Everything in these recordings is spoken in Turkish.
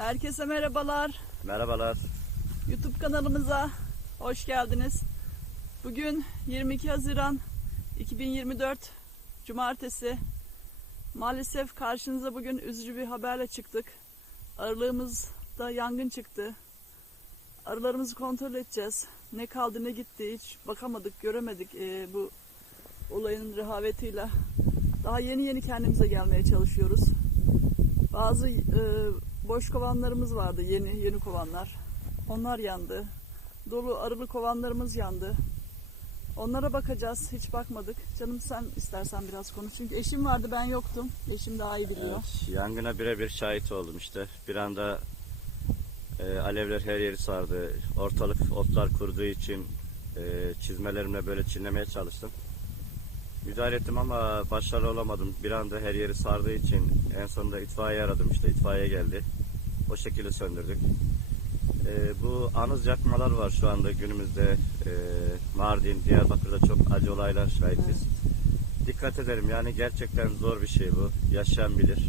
Herkese merhabalar. Merhabalar. YouTube kanalımıza hoş geldiniz. Bugün 22 Haziran 2024 Cumartesi. Maalesef karşınıza bugün üzücü bir haberle çıktık. Arılığımızda yangın çıktı. Arılarımızı kontrol edeceğiz. Ne kaldı ne gitti hiç bakamadık, göremedik ee, bu olayın rehavetiyle. Daha yeni yeni kendimize gelmeye çalışıyoruz. Bazı e, boş kovanlarımız vardı, yeni yeni kovanlar. Onlar yandı. Dolu arılı kovanlarımız yandı. Onlara bakacağız. Hiç bakmadık. Canım sen istersen biraz konuş. Çünkü eşim vardı ben yoktum. Eşim daha iyi biliyor. Evet, yangına birebir şahit oldum işte. Bir anda e, alevler her yeri sardı. Ortalık otlar kuruduğu için e, çizmelerimle böyle çinlemeye çalıştım. Müdahale ettim ama başarılı olamadım. Bir anda her yeri sardığı için en sonunda itfaiye aradım işte. itfaiye geldi. O şekilde söndürdük. E, bu anız yakmalar var şu anda günümüzde. E, Mardin, Diyarbakır'da çok acı olaylar şahitiz. Dikkat ederim yani gerçekten zor bir şey bu. Yaşayan bilir.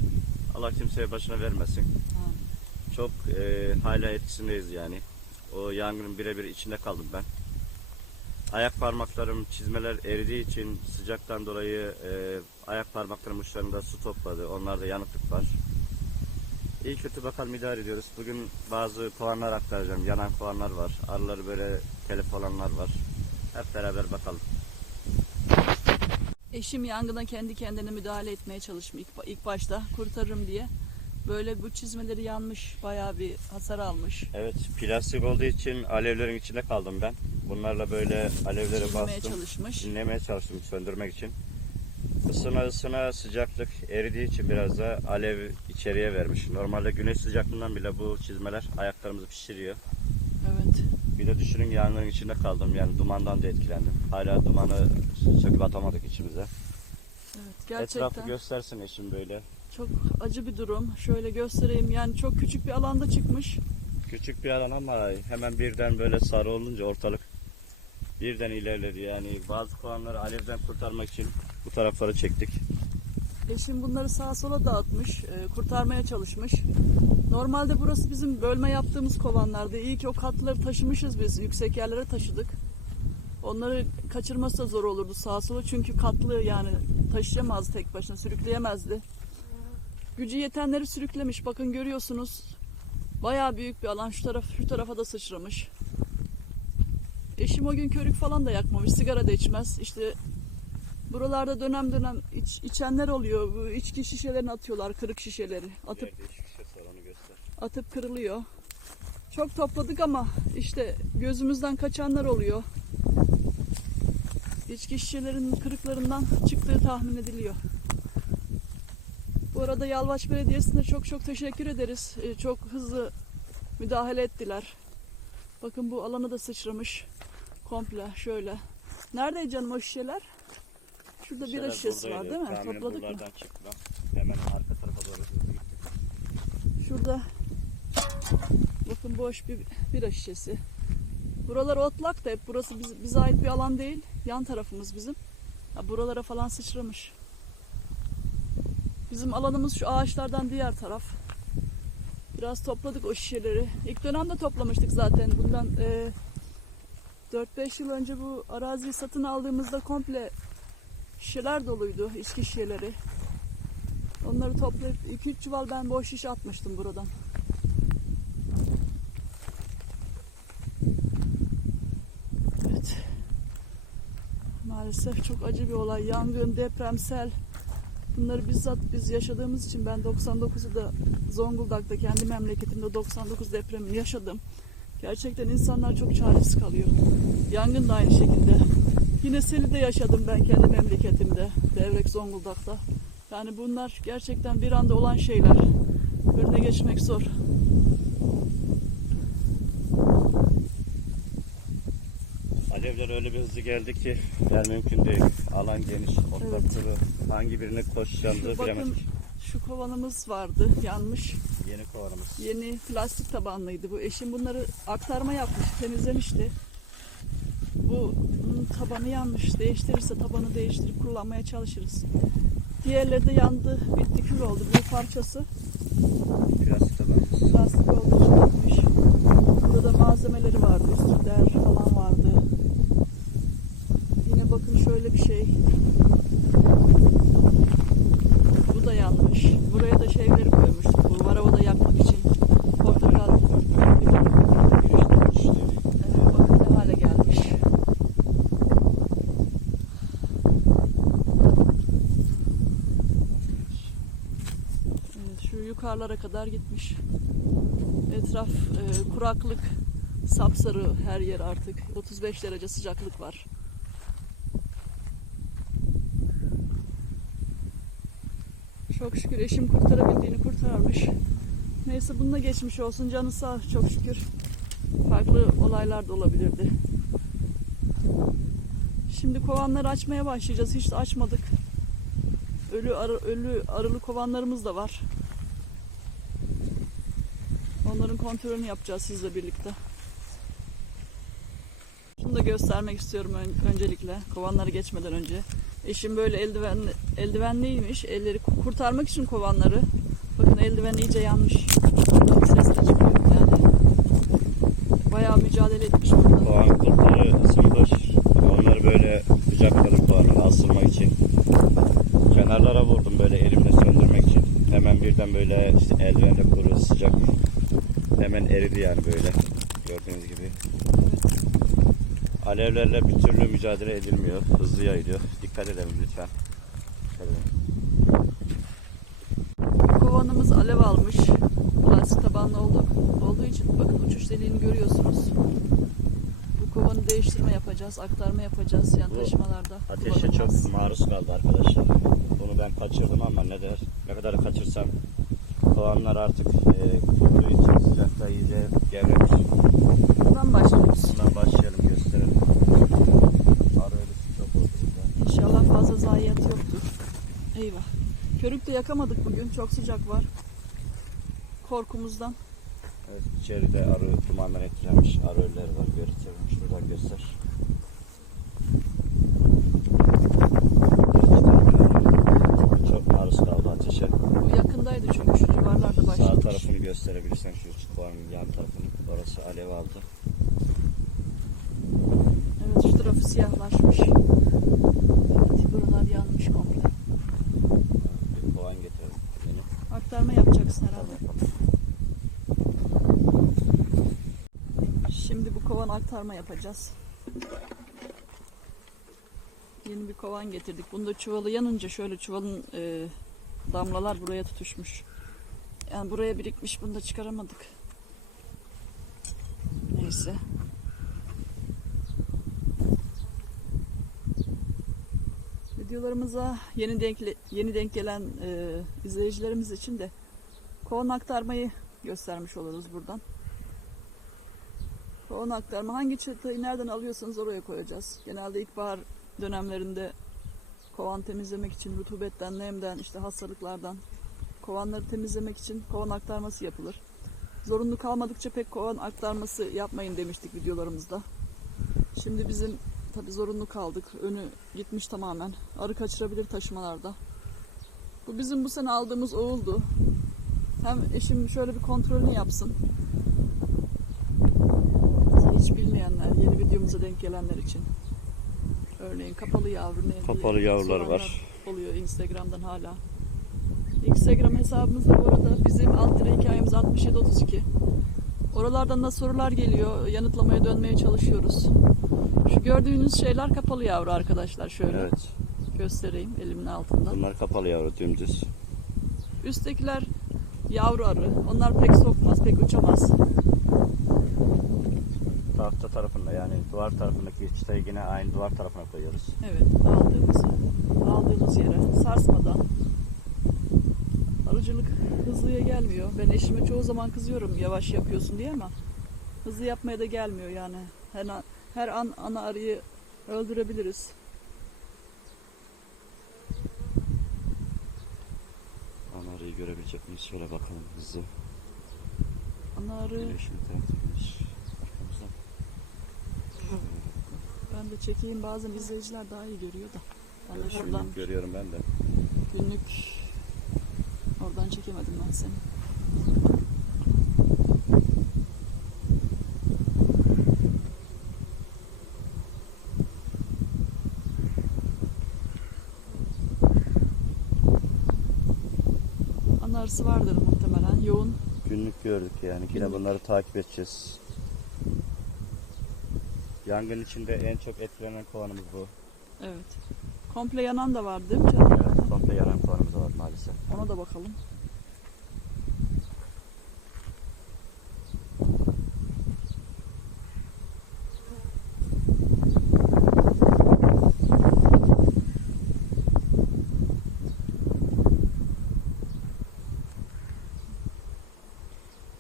Allah kimseye başına vermesin. Çok e, hala etkisindeyiz yani. O yangının birebir içinde kaldım ben. Ayak parmaklarım çizmeler eridiği için sıcaktan dolayı e, ayak parmaklarım uçlarında su topladı. Onlarda yanıklık var. İyi kötü bakalım idare ediyoruz. Bugün bazı kovanlar aktaracağım. Yanan kovanlar var. Arıları böyle telef olanlar var. Hep beraber bakalım. Eşim yangına kendi kendine müdahale etmeye çalışmış ilk, ilk başta kurtarırım diye. Böyle bu çizmeleri yanmış, bayağı bir hasar almış. Evet, plastik olduğu için alevlerin içinde kaldım ben. Bunlarla böyle alevlere Çizmeye bastım. çalışmış. Dinlemeye çalıştım söndürmek için. Isına ısına sıcaklık eridiği için biraz da alev içeriye vermiş. Normalde güneş sıcaklığından bile bu çizmeler ayaklarımızı pişiriyor. Evet. Bir de düşünün yangının içinde kaldım. Yani dumandan da etkilendim. Hala dumanı söküp atamadık içimize. Evet, Etrafı gerçekten göstersin eşim böyle. Çok acı bir durum. Şöyle göstereyim. Yani çok küçük bir alanda çıkmış. Küçük bir alan ama hemen birden böyle sarı olunca ortalık birden ilerledi. Yani bazı kovanları alevden kurtarmak için bu tarafları çektik. Eşim bunları sağa sola dağıtmış, e, kurtarmaya çalışmış. Normalde burası bizim bölme yaptığımız kovanlardı. İyi ki o katları taşımışız biz, yüksek yerlere taşıdık. Onları kaçırması da zor olurdu sağa sola çünkü katlı yani taşıyamaz tek başına, sürükleyemezdi. Gücü yetenleri sürüklemiş. Bakın görüyorsunuz. Bayağı büyük bir alan şu taraf şu tarafa da sıçramış. Eşim o gün körük falan da yakmamış, sigara da içmez. İşte Buralarda dönem dönem iç, içenler oluyor. Bu içki şişelerini atıyorlar, kırık şişeleri. Atıp atıp kırılıyor. Çok topladık ama işte gözümüzden kaçanlar oluyor. İçki şişelerinin kırıklarından çıktığı tahmin ediliyor. Bu arada Yalvaç Belediyesi'ne çok çok teşekkür ederiz. Ee, Çok hızlı müdahale ettiler. Bakın bu alana da sıçramış. Komple şöyle. Nerede canım o şişeler? Şurada bir şişesi var değil mi? Tahminen Topladık mı? çıktılar. Hemen arka tarafa doğru. Şurada bakın boş bir bira şişesi. Buralar otlak da hep burası biz, bize ait bir alan değil. Yan tarafımız bizim. Ya buralara falan sıçramış. Bizim alanımız şu ağaçlardan diğer taraf. Biraz topladık o şişeleri. İlk dönemde toplamıştık zaten. Bundan e, 4-5 yıl önce bu araziyi satın aldığımızda komple şişeler doluydu. içki şişeleri. Onları toplayıp 2-3 çuval ben boş şişe atmıştım buradan. Evet. Maalesef çok acı bir olay. Yangın, depremsel. Bunları bizzat biz yaşadığımız için ben 99'u da Zonguldak'ta kendi memleketimde 99 depremini yaşadım. Gerçekten insanlar çok çaresiz kalıyor. Yangın da aynı şekilde. Yine seli de yaşadım ben kendi memleketimde. Devrek Zonguldak'ta. Yani bunlar gerçekten bir anda olan şeyler. Önüne geçmek zor. Alevler öyle bir hızlı geldi ki yani mümkün değil. Alan geniş, otlar Evet. kuru. Hangi birine koşacağımızı bakın bilemedik. şu kovanımız vardı yanmış. Yeni kovanımız. Yeni plastik tabanlıydı bu. Eşim bunları aktarma yapmış, temizlemişti. Bu tabanı yanmış. Değiştirirse tabanı değiştirip kullanmaya çalışırız. Diğerleri de yandı, bitti, kül oldu. Bir parçası. Plastik tabağımız. Lastik olduğu için gitmiş. Burada malzemeleri vardı. Üstler falan vardı. Yine bir şey. Bu da yanmış. Buraya da şeyleri koymuş. Bu varavada yakmak için. Portakal. Yukarılara kadar gitmiş. Etraf e, kuraklık, sapsarı her yer artık. 35 derece sıcaklık var. Çok şükür eşim kurtarabildiğini kurtarmış. Neyse bununla geçmiş olsun canı sağ çok şükür. Farklı olaylar da olabilirdi. Şimdi kovanları açmaya başlayacağız. Hiç de açmadık. Ölü arı, ölü arılı kovanlarımız da var. Onların kontrolünü yapacağız sizle birlikte. Şunu da göstermek istiyorum ön- öncelikle kovanları geçmeden önce. Eşim böyle eldiven eldivenliymiş. Elleri ku- kurtarmak için kovanları. Bakın eldiven iyice yanmış. Ses de çıkıyor yani. Bayağı mücadele etmiş burada. Kovan kurtları ısındır. Onları böyle kucakladım kovanı asılmak için. Kenarlara vurdum böyle elimle söndürmek için. Hemen birden böyle işte eldivenle kuru sıcak. Hemen eridi yani böyle. Gördüğünüz gibi. Alevlerle bir türlü mücadele edilmiyor. Hızlı yayılıyor. Dikkat edelim lütfen. Kovanımız alev almış. Plastik tabanlı oldu, olduğu için bakın uçuş deliğini görüyorsunuz. Bu kovanı değiştirme yapacağız, aktarma yapacağız yan Bu taşımalarda. Ateşe çok maruz kaldı arkadaşlar. Bunu ben kaçırdım ama ne der? Ne kadar kaçırsam kovanlar artık e, kurduğu için sıcakta iyice gevremiş. Buradan başlıyoruz. Bundan başlayalım gösterelim. Arı ölüsü çok oldu burada. İnşallah fazla zayiat yoktur. Eyvah. Körükte yakamadık bugün. Çok sıcak var. Korkumuzdan. Evet, içeride arı dumandan etkilenmiş arı ölüleri var. Gösterelim. Şuradan göster. Çok maruz kaldı ateşe. Bu yakındaydı çünkü şu civarlarda Sağ başlamış. tarafını gösterebilirsen şu kovanın yan tarafını. Orası alev aldı. Evet şu tarafı siyahlaşmış. Evet, buralar yanmış komple. Bir kovan getirelim. Yeni. Aktarma yapacaksın herhalde. Şimdi aktarma yapacağız. Yeni bir kovan getirdik. Bunda çuvalı yanınca şöyle çuvalın e, damlalar buraya tutuşmuş. Yani buraya birikmiş. Bunu da çıkaramadık. Neyse. Videolarımıza yeni denk yeni denk gelen e, izleyicilerimiz için de kovan aktarmayı göstermiş oluruz buradan. Kovan aktarma hangi çıtayı nereden alıyorsanız oraya koyacağız. Genelde ilkbahar dönemlerinde kovan temizlemek için rutubetten, nemden, işte hastalıklardan kovanları temizlemek için kovan aktarması yapılır. Zorunlu kalmadıkça pek kovan aktarması yapmayın demiştik videolarımızda. Şimdi bizim tabi zorunlu kaldık. Önü gitmiş tamamen. Arı kaçırabilir taşımalarda. Bu bizim bu sene aldığımız oğuldu. Hem eşim şöyle bir kontrolünü yapsın. Hiç bilmeyenler, yeni videomuza denk gelenler için. Örneğin kapalı yavru ne Kapalı yavrular var. Oluyor Instagram'dan hala. Instagram hesabımızda bu arada bizim alt dire hikayemiz 6732. Oralardan da sorular geliyor. Yanıtlamaya dönmeye çalışıyoruz. Şu gördüğünüz şeyler kapalı yavru arkadaşlar. Şöyle Evet. göstereyim elimin altında. Bunlar kapalı yavru dümdüz. Üsttekiler yavru arı. Onlar pek sokmaz, pek uçamaz. Tahta tarafında yani duvar tarafındaki çıtayı yine aynı duvar tarafına koyuyoruz. Evet, aldığımız aldığımız yere sarsmadan. Arıcılık hızlıya gelmiyor. Ben eşime çoğu zaman kızıyorum yavaş yapıyorsun diye ama hızlı yapmaya da gelmiyor yani. Her an, her an ana arıyı öldürebiliriz. Anarıyı görebilecek miyiz? Şöyle bakalım hızlı. Ana arı Güneşin tarafıymış. ben de çekeyim. Bazen izleyiciler daha iyi görüyor da. Ben de Şimdi oradan görüyorum ben de. Günlük oradan çekemedim ben seni. Anarısı vardır muhtemelen. Yoğun. Günlük gördük yani. Yine bunları takip edeceğiz. Yangın içinde en çok etkilenen kovanımız bu. Evet. Komple yanan da var değil mi canım? Evet, komple yanan kovanımız var maalesef. Ona da bakalım.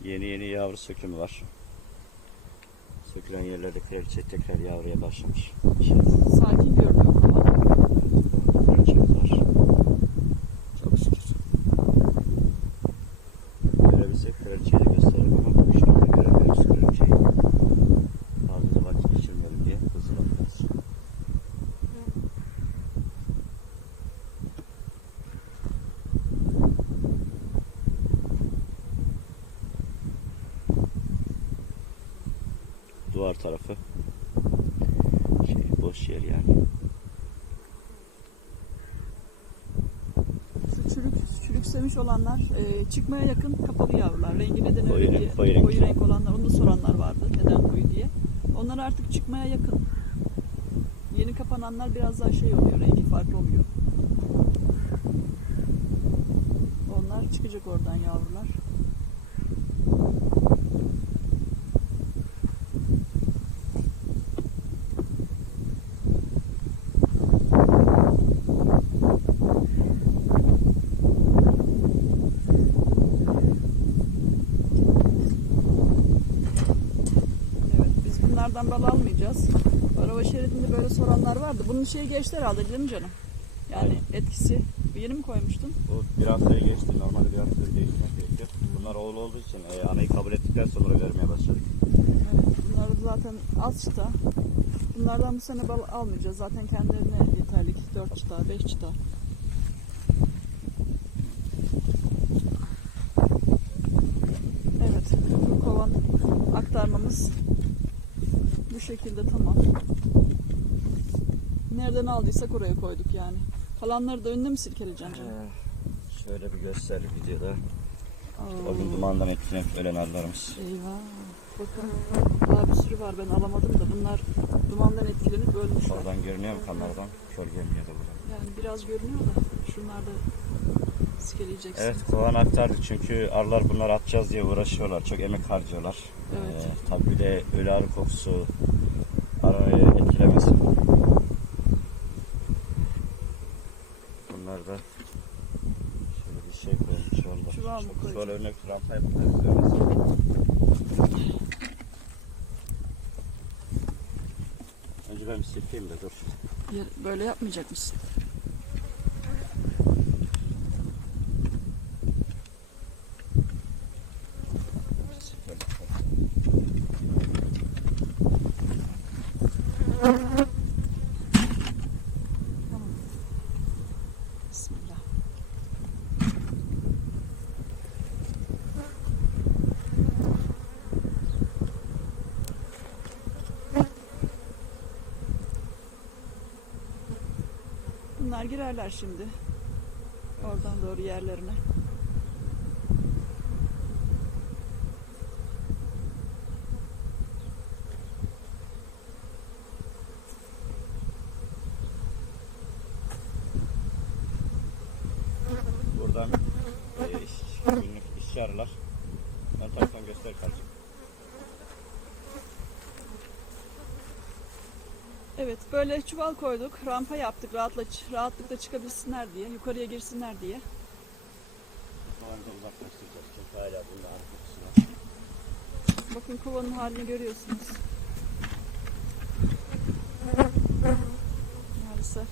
Yeni yeni yavru sökümü var. Yerlerde kraliçe tekrar yavruya başlamış. Şey, Sakin görünüyor kova. kraliçemiz var. Çalışıyoruz. Görebilsek kraliçeyi de gösterelim ama şu anda göremiyoruz kraliçeyi. Fazla da vakit geçirmeyelim diye hızlı bakıyoruz. Duvar tarafı şey, boş yer yani. Şu çürük, çürüksemiş olanlar e, çıkmaya yakın kapalı yavrular. Rengi neden Koyu öyle renk, diye. koyu renk. renk olanlar. Onu da soranlar vardı. Neden koyu diye. Onlar artık çıkmaya yakın. Yeni kapananlar biraz daha şey oluyor. Rengi farklı oluyor. Onlar çıkacak oradan yavrular. Evet, biz bunlardan bal almayacağız. Araba şeridinde böyle soranlar vardı. Bunun şeyi geçti herhalde değil mi canım? Yani etkisi. Yeni mi koymuştun? Bu bir haftaya geçti. Normalde bir haftaya değişmek gerekiyor. Bunlar oğul olduğu için e, anayı kabul ettikten sonra vermeye başladık. Evet, bunlar zaten az çıta. Bunlardan bu sene bal almayacağız. Zaten kendilerine yeterli. 4 çıta, 5 çıta. Evet, bu kovan aktarmamız bu şekilde tamam. Nereden aldıysak oraya koyduk yani. Kalanları da önüne mi silkeleyeceksin canım? Ee, şöyle bir gösterdik videoda. O gün dumandan etkilenip ölen arılarımız. Eyvah. Bakın daha bir sürü var ben alamadım da bunlar dumandan etkilenip ölmüşler. Oradan görünüyor mu kanlardan? Kör görünüyor da buradan. Yani biraz görünüyor da şunlar da iskeleyeceksin. Evet kovan aktardık çünkü arılar bunları atacağız diye uğraşıyorlar. Çok emek harcıyorlar. Evet. Ee, tabii bir de ölü arı kokusu arayı etkilemesin. Bunlar da şöyle bir şey koymuş yolda. Çuval mı Çok? Şöyle örnek rampa yapıp Önce ben bir silkeyim de dur. Böyle yapmayacak mısın? Tamam. Bunlar girerler şimdi. Oradan doğru yerlerine. Buradan e, iş, günlük işçi arılar. Ön taraftan göster kardeşim. Evet böyle çuval koyduk. Rampa yaptık rahatla, rahatlıkla çıkabilsinler diye. Yukarıya girsinler diye. Uzaklaştıracağız. Çünkü hala. Bakın kovanın halini görüyorsunuz. Maalesef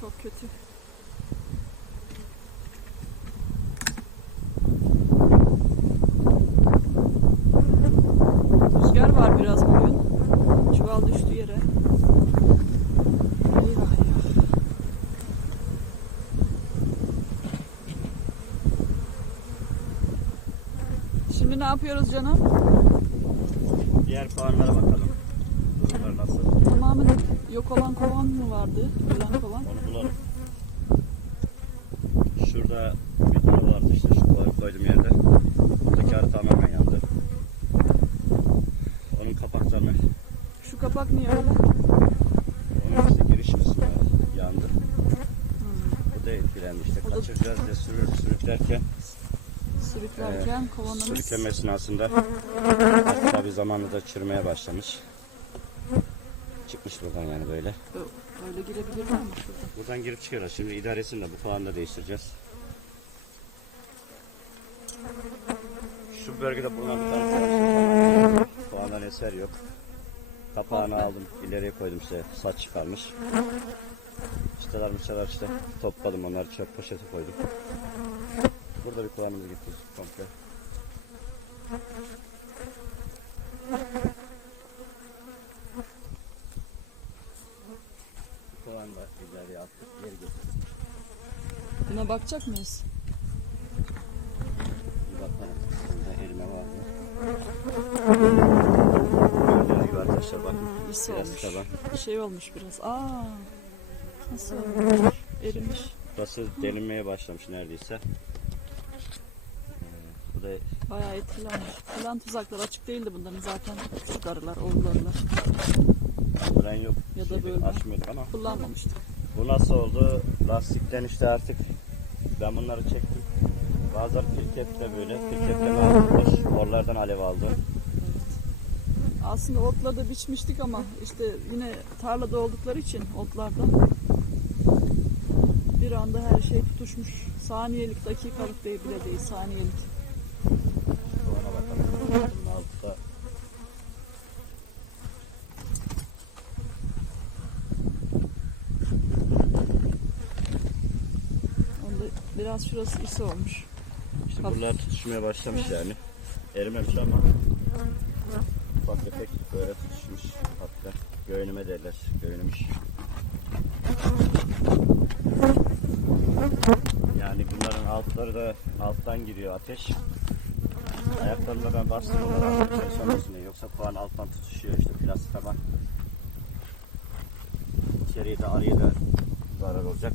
çok kötü. Rüzgar var biraz bugün. Çuval düştü yere. Eyvah eyvah. Şimdi ne yapıyoruz canım? Diğer puanlara bakalım. Durumlar nasıl? Tamamen yok olan kovan mı vardı? Ölen kovan. Onu bulalım. Şurada bir tane vardı işte şu koy- koyduğum yerde. Buradaki arı tamamen yandı. Onun kapaklarını, Şu kapak niye öyle? onun işte giriş kısmı yandı. Hmm. Bu da etkilendi işte. Kaçıracağız diye sürür, sürüklerken Sürüklerken kovanımız sürükleme esnasında hatta bir zamanında çürümeye başlamış. Çıkmış buradan yani böyle. Ö- öyle girebilirler mi? Buradan girip çıkıyorlar. Şimdi idaresini de bu puanı da değiştireceğiz. Şu bölgede bulunan bir tane puandan eser yok. Kapağını aldım. ileriye koydum işte. Saç çıkarmış. İşteler mışalar işte. Topladım onları çöp poşete koydum. Burada bir puanımız gitti komple. Puanı da ileriye attık. Geri getirdik. Buna bakacak mıyız? Bir bakalım. Burada elime var mı? Gördüğünüz gibi arkadaşlar bakın. İsi Biraz olmuş. taban. Şey olmuş biraz. Aa. Nasıl olmuş? Erimiş. Burası delinmeye başlamış neredeyse. Bayağı etkilenmiş. Falan tuzaklar açık değildi bunların zaten. Küçük arılar, oğul arılar. buran yok. Ya da Şeyde böyle. Açmıyorduk ama. Kullanmamıştık. Bu nasıl oldu? Lastikten işte artık ben bunları çektim. Bazıları pirketle böyle. Pirketle aldılar. Oralardan alev aldı. Aslında otları da biçmiştik ama işte yine tarlada oldukları için otlarda bir anda her şey tutuşmuş. Saniyelik, dakikalık değil bile değil, saniyelik. Altta biraz şurası isi olmuş. işte buralar tutuşmaya başlamış yani. Erimemiş ama ufak tefek böyle tutuşmuş hatta. Göğünüme derler. Göğünümüş. Yani bunların altları da alttan giriyor ateş. Ayaklarımda ben bastım yaşamasın diye. Yoksa puan alttan tutuşuyor işte plastik taban. İçeriye de araya da zarar olacak.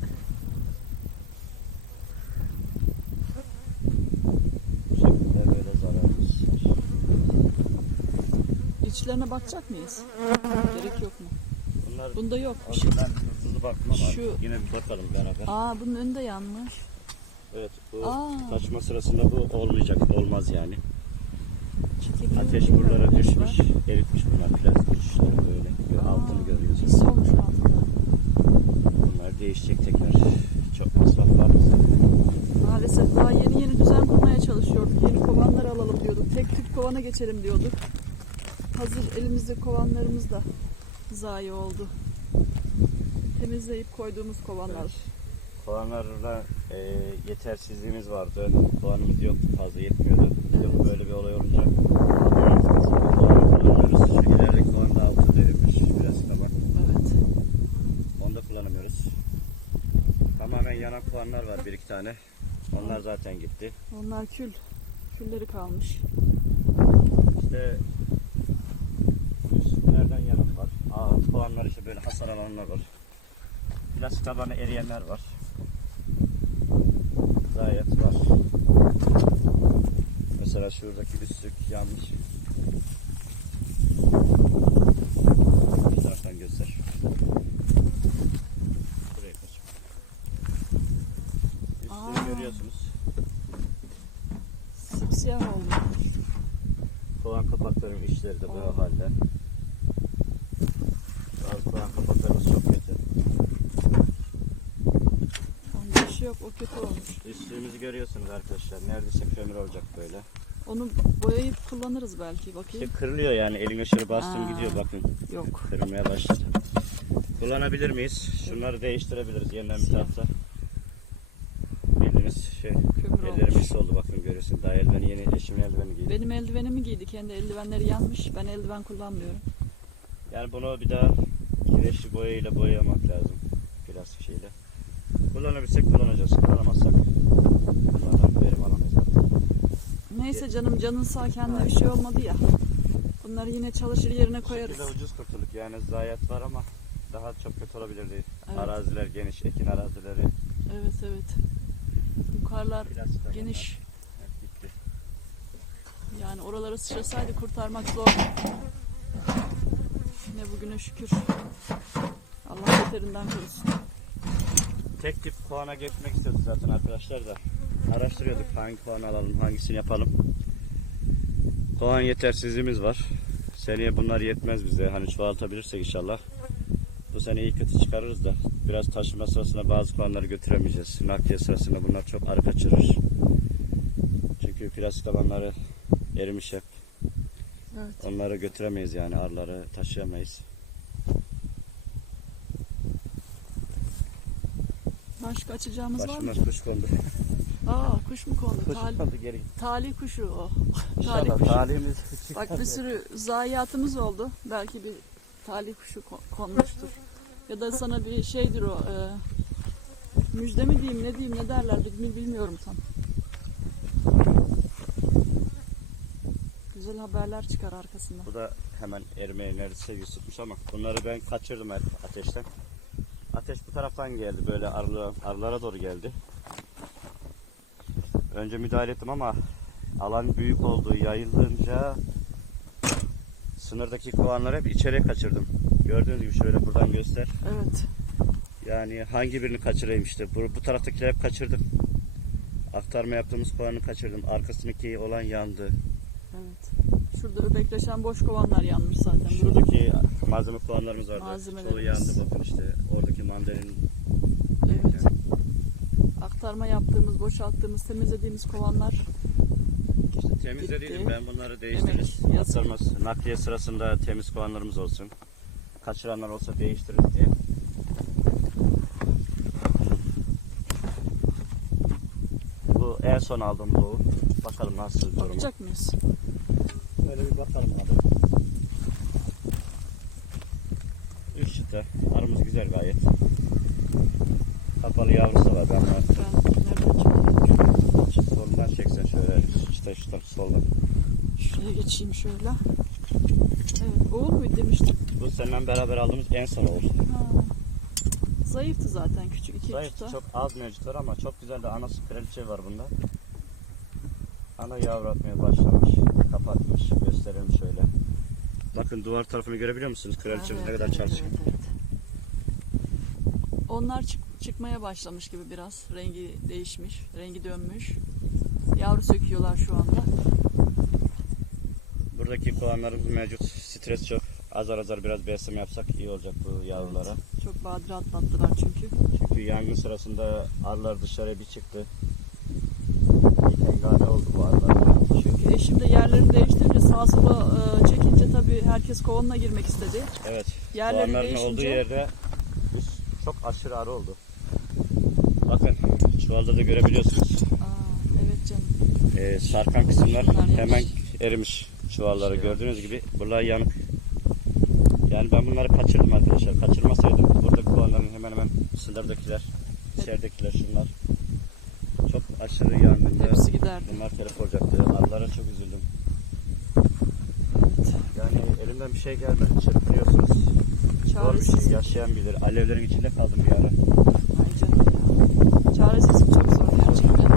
Şekilde böyle zararımız. İçlerine bakacak mıyız? Gerek yok mu? Bunlar Bunda yok bir şey. ben hızlı baktım ama Şu- yine bir bakalım beraber. Aa bunun önü de yanmış. Evet bu Aa. taşma sırasında bu olmayacak, olmaz yani. Ateş buralara Böyle düşmüş, var. eritmiş bunlar plastik uçları böyle. Aa. Altını görüyorsun. İsi olmuş altında. Bunlar değişecek tekrar. Çok masraf var? Maalesef daha yeni yeni düzen kurmaya çalışıyorduk. Yeni kovanlar alalım diyorduk. Tek tip kovana geçelim diyorduk. Hazır elimizde kovanlarımız da zayi oldu. Temizleyip koyduğumuz kovanlar. Kovanlarla e, yetersizliğimiz vardı. Kovanımız yoktu fazla yetmiyordu. Bir de bu böyle bir olay olunca kovanı kullanıyoruz. Şu ilerideki kovan da altı verilmiş. Biraz kabak. Evet. Onu da kullanamıyoruz. Tamamen yanan kovanlar var bir iki tane. Onlar zaten gitti. Onlar kül. Külleri kalmış. İşte üstlerden yanan var. Aa, kovanlar işte böyle hasar alanlar var. Plastik tabanı eriyenler var. Gayet var. Mesela şuradaki üstlük yanmış. Bir taraftan göster. Buraya kaç. Aa. Üstlüğü görüyorsunuz. Sipsiyah olmuş. Kovan içleri de bu halde. Bazı kovan kapaklarımız çok kötü. Onda bir şey yok. O kötü olmuş. Üstlüğümüzü görüyorsunuz arkadaşlar. Neredeyse kömür olacak böyle. Onu boyayıp kullanırız belki. İşte Bakayım. kırılıyor yani. Elin aşırı bastım Aa. gidiyor bakın. Yok. Kırılmaya başladı. Kullanabilir miyiz? Şunları değiştirebiliriz yeniden bir tarafta. Bildiğiniz şey. Kömür Ellerim olmuş. pis oldu bakın görüyorsun. Daha eldiveni yeni eşimin eldiveni giydi. Benim eldivenimi giydi. Kendi eldivenleri yanmış. Ben eldiven kullanmıyorum. Yani bunu bir daha kireçli boyayla boyamak lazım. Plastik şeyle. Kullanabilsek kullanacağız. Kullanamazsak bunlardan verim alamayız. Neyse canım canın sağ kendine bir şey olmadı ya. Bunları yine çalışır yerine koyarız. şekilde ucuz kurtulduk. Yani zayiat var ama daha çok kötü olabilirdi. Evet. Araziler geniş, ekin arazileri. Evet evet. yukarılar Plastik geniş. Yani oralara sıçrasaydı kurtarmak zor. Ne bugüne şükür. Allah beterinden korusun. Tek tip puana geçmek istedik zaten arkadaşlar da. Araştırıyorduk hangi puan alalım, hangisini yapalım. Puan yetersizliğimiz var. Seneye bunlar yetmez bize. Hani çoğaltabilirsek inşallah. Bu sene iyi kötü çıkarırız da biraz taşıma sırasında bazı puanları götüremeyeceğiz. Nakliye sırasında bunlar çok arı kaçırır. Çünkü plastik alanları erimiş hep. Evet. Onları götüremeyiz yani arıları taşıyamayız. Başka açacağımız var mı? Başıma kuş kondu. Aa kuş mu kondu? Kuş Tal- kondu geri. talih kuşu o. talih İnşallah kuşu. talihimiz Bak bir sürü zayiatımız oldu. Belki bir talih kuşu ko- konmuştur. Ya da sana bir şeydir o. E, müjde mi diyeyim ne diyeyim ne derler bil- bilmiyorum tam. Güzel haberler çıkar arkasında. Bu da hemen erimeye neredeyse yüz tutmuş ama bunları ben kaçırdım ateşten. Ateş bu taraftan geldi böyle arılara, arılara doğru geldi. Önce müdahale ettim ama alan büyük oldu yayılınca sınırdaki kovanları hep içeriye kaçırdım. Gördüğünüz gibi şöyle buradan göster. Evet. Yani hangi birini kaçırayım işte. Bu, bu taraftakileri hep kaçırdım. Aktarma yaptığımız kovanı kaçırdım. Arkasındaki olan yandı. Şurada öbekleşen boş kovanlar yanmış zaten. Şuradaki malzeme kovanlarımız vardı. Malzemelerimiz. Çoğu yandı bakın işte. Oradaki mandalin Evet. Aktarma yaptığımız, boşalttığımız, temizlediğimiz kovanlar işte temizlediydim. Ben bunları değiştiririz. Evet. Aktarmaz. Nakliye sırasında temiz kovanlarımız olsun. Kaçıranlar olsa değiştiririz diye. Bu en son aldığım bu. Bakalım nasıl bir durum. bakacak mıyız? Böyle bir bakalım abi. Üç çıta. Arımız güzel gayet. Kapalı yavrusu da var. Ben çekeyim? solundan çeksen şöyle çıta çıta soldan. Şuraya geçeyim şöyle. Evet, oğul muydu demiştim. Bu seninle beraber aldığımız en son. Ha. Zayıftı zaten küçük iki Zayıf çıta. çok az mevcut var ama çok güzel de anası kraliçe var bunda. Ana yavru atmaya başlamış. Kapatmış. Gösterelim şöyle. Bakın duvar tarafını görebiliyor musunuz? Kraliçemiz ne Evet, kadar evet, çalışkan. evet, evet. Onlar çık- çıkmaya başlamış gibi biraz. Rengi değişmiş, rengi dönmüş. Yavru söküyorlar şu anda. Buradaki kovanlarımız mevcut. Stres çok. Azar azar biraz besleme yapsak iyi olacak bu yavrulara. Çok badire atlattılar çünkü. Çünkü yangın sırasında arılar dışarıya bir çıktı. Hengame oldu bu arılar. De yerlerini değiştirince sağa sola e, çekince tabii herkes kovanına girmek istedi. Evet. Yerleri Soğanların değişince olduğu yerde üst- çok aşırı arı oldu. Bakın çuvalda da görebiliyorsunuz. Aa, evet canım. Ee, sarkan kısımlar yemiş. hemen erimiş çuvalları Şey gördüğünüz gibi. Buralar yanık. Yani ben bunları kaçırdım arkadaşlar. Kaçırmasaydım buradaki kovanların hemen hemen sınırdakiler, içeridekiler şunlar. Aşırı yangında Hepsi giderdi. bunlar telef olacaktı. Arılara çok üzüldüm. Evet. Yani elimden bir şey gelmedi. Çırpınıyorsunuz. Zor bir Çaresiz. şey. Yaşayan bilir. Alevlerin içinde kaldım bir ara. Ay canım ya. Çaresizlik çok zor gerçekten.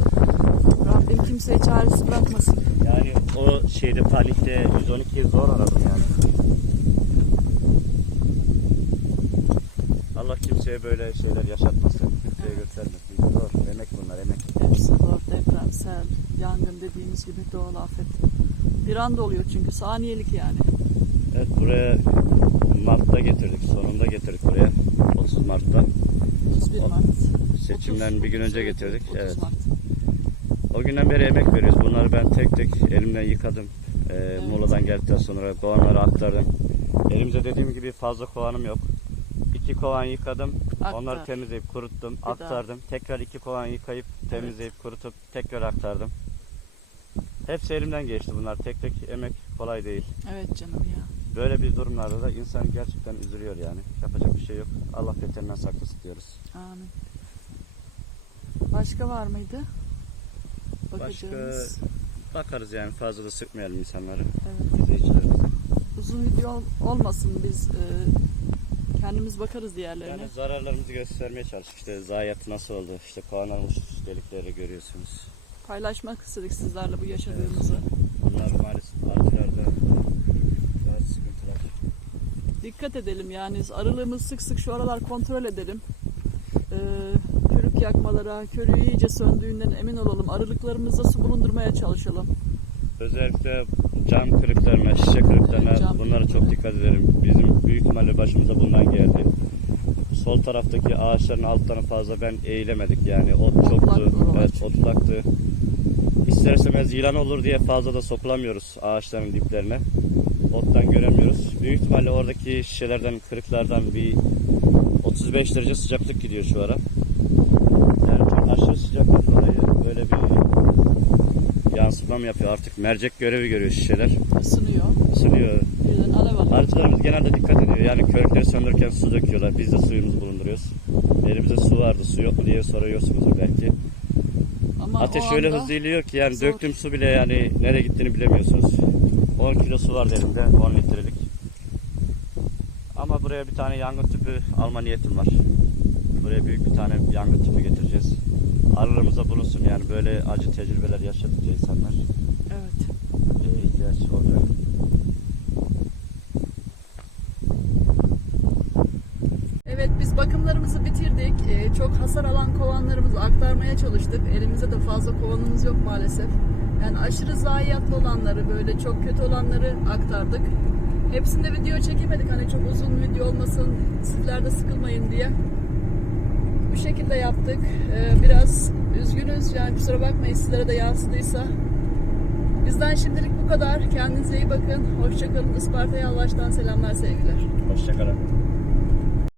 Rabbim kimseyi çaresiz bırakmasın. Yani o şeyde panikte 112'yi zor aradım yani. Allah kimseye böyle şeyler yaşatmasın. Kimseye Evet. göstermesin. Zor. Emek bunlar emek. Hepsi zor. Deprem, sel, yangın dediğimiz gibi doğal afet. Bir anda oluyor çünkü saniyelik yani. Evet buraya Mart'ta getirdik. Sonunda getirdik buraya. 30 Mart'ta. 31 Mart. Seçimden 30, bir gün önce evet, getirdik. 30 Evet. Mart. O günden beri emek veriyoruz. Bunları ben tek tek elimden yıkadım. Ee, Muğla'dan geldikten sonra kovanları aktardım. Elimizde dediğim gibi fazla kovanım yok. İki kovan yıkadım. Aktar. Onları temizleyip kuruttum, daha. aktardım. Tekrar iki kovan yıkayıp temizleyip kurutup tekrar aktardım. Hepsi elimden geçti bunlar. Tek tek emek kolay değil. Evet canım ya. Böyle bir durumlarda da insan gerçekten üzülüyor yani. Yapacak bir şey yok. Allah beterinden saklasın diyoruz. Amin. Başka var mıydı? Başka Bakacağımız. bakarız yani fazla da sıkmayalım insanları. Evet. Uzun video ol- olmasın biz e, Kendimiz bakarız diğerlerine. Yani zararlarımızı göstermeye çalıştık. İşte zayiat nasıl oldu? İşte kovan almış delikleri görüyorsunuz. Paylaşmak istedik sizlerle bu yaşadığımızı. Bunlar maalesef arıcılarda daha sıkıntılar. Dikkat edelim yani arılığımız sık sık şu aralar kontrol edelim. Ee, körük yakmalara, körüğü iyice söndüğünden emin olalım. Arılıklarımızda su bulundurmaya çalışalım. Özellikle cam kırıklarına, şişe kırıklarına Cam bunlara çok dikkat edelim. Bizim büyük ihtimalle başımıza bundan geldi. Sol taraftaki ağaçların altlarını fazla ben eğilemedik yani ot çoktu, evet, otlaktı. İster istemez yılan olur diye fazla da sokulamıyoruz ağaçların diplerine. Ottan göremiyoruz. Büyük ihtimalle oradaki şişelerden, kırıklardan bir 35 derece sıcaklık gidiyor şu ara. Yani çok aşırı sıcaklık yansıma mı yapıyor artık mercek görevi görüyor şişeler. Isınıyor. Isınıyor. Birden alev alıyor. Arıcılarımız genelde dikkat ediyor. Yani körükleri söndürürken su döküyorlar. Biz de suyumuzu bulunduruyoruz. Elimizde su vardı. Su yok mu diye soruyorsunuz belki. Ama Ateş öyle hızlı iniyor ki yani zor. döktüğüm su bile yani nereye gittiğini bilemiyorsunuz. 10 kilo su var elimde. 10 litrelik. Ama buraya bir tane yangın tüpü alma niyetim var. Buraya büyük bir tane yangın tüpü getireceğiz. Arılarımıza bulunsun yani böyle acı tecrübeler yaşadıkça insanlar Evet. e, ihtiyaç olacak. Evet biz bakımlarımızı bitirdik. Ee, çok hasar alan kovanlarımızı aktarmaya çalıştık. Elimizde de fazla kovanımız yok maalesef. Yani aşırı zayiatlı olanları, böyle çok kötü olanları aktardık. Hepsinde video çekemedik hani çok uzun video olmasın, sizler de sıkılmayın diye. Bu şekilde yaptık. Ee, biraz üzgünüz yani kusura bakmayın sizlere de yansıdıysa. Bizden şimdilik bu kadar. Kendinize iyi bakın. Hoşçakalın. Isparta'ya Allah'tan selamlar sevgiler. Hoşçakalın.